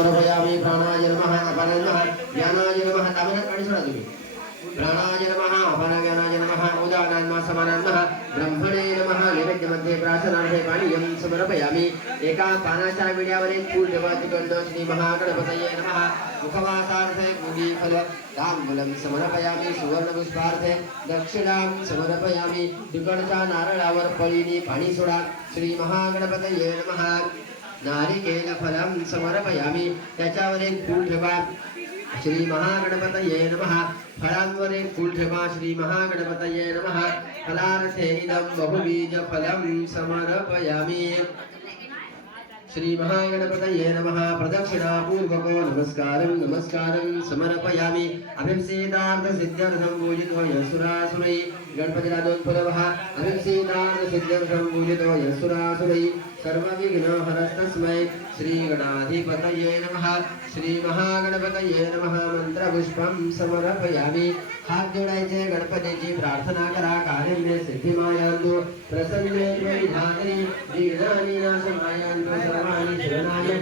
समर्पयामि प्राणाय नमः अपानाय ज्ञानाय नमः तामनात पाणी सोडा प्राणाय नमः अपानज्ञानाय नमः उदानाय नमः समानाय नमः ब्रह्मणे नमः प्राशनार्थे पाणीयं समर्पयामि एका पानाच्या विड्यावर एक फूल ठेवा श्री महागणपतये नमः मुखवासार्थे मुगी फल तांबूलं समर्पयामि सुवर्णपुष्पार्थे दक्षिणां समर्पयामि तिकडच्या नारळावर पळीनी पाणी सोडा श्री महागणपतये नमः नारिकेल फलं समर्पयामि। त्याच्यावर एक फूल ठेवा श्री महागणपतये नमः। फळांवर एक फूल ठेवा श्री महागणपतये नमः। फलार्थे इदं बहुबीज फलं समर्पयामि। श्री महागणपतये नमः प्रदक्षिणापूर्वको नमस्कारं नमस्कारं समर्पयामि अभिषेदार्थ सिद्ध्यर्थं पूजितो यसुरासुरै गणपतीला दोन फलवः अभिषेदार्थ सिद्ध्यर्थं पूजितो यसुरासुरै सर्वविघ्नहरस्तस्मै श्री गणाधिपतये नमः श्री महागणपतये नमः मंत्रपुष्पं समर्पयामि हात जोडायचे गणपतीची प्रार्थना करा कार्य सिद्धिमायांतु प्रसन्ने त्वयि धात्री दीर्घानि नाशमायांतु सर्वाणि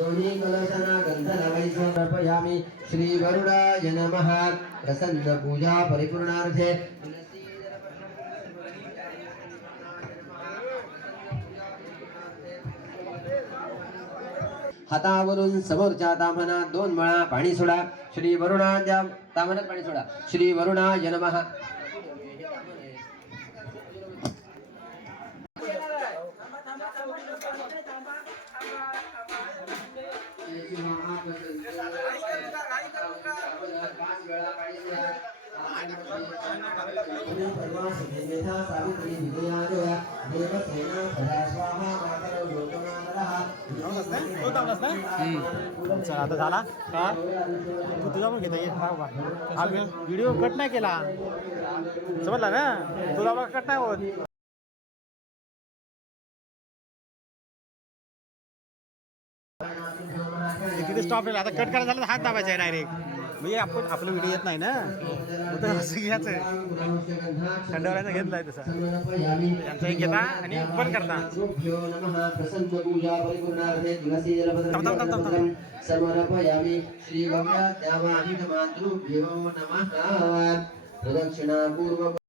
दोन्ही कलशांना गंध लावायचं समर्पयामि श्री वरुणाय नमः। प्रसन्न पूजा परिपूर्णार्थे। हातावरून समोरच्या दामना दोन मळा पाणी सोडा। श्री वरुणाच्या दामनात पाणी सोडा। श्री वरुणा जनमहा नमः सावित्री विजया देवसेना सदा स्वाहा मातरौ आता झाला का तू तुझा पण घेता ये हा व्हिडिओ कट नाही केला समजला ना तुझा बघा कट नाही होत किती स्टॉप आता कट करायला तर हात दाबायचा डायरेक्ट म्हणजे आपण आपलं व्हिडिओ येत नाही ना. मग तर असं घ्यायचं खंडवरायचं घेतलाय तसा. त्यांचं एक घेता आणि पण करता. नमः. प्रदक्षिणापूर्वक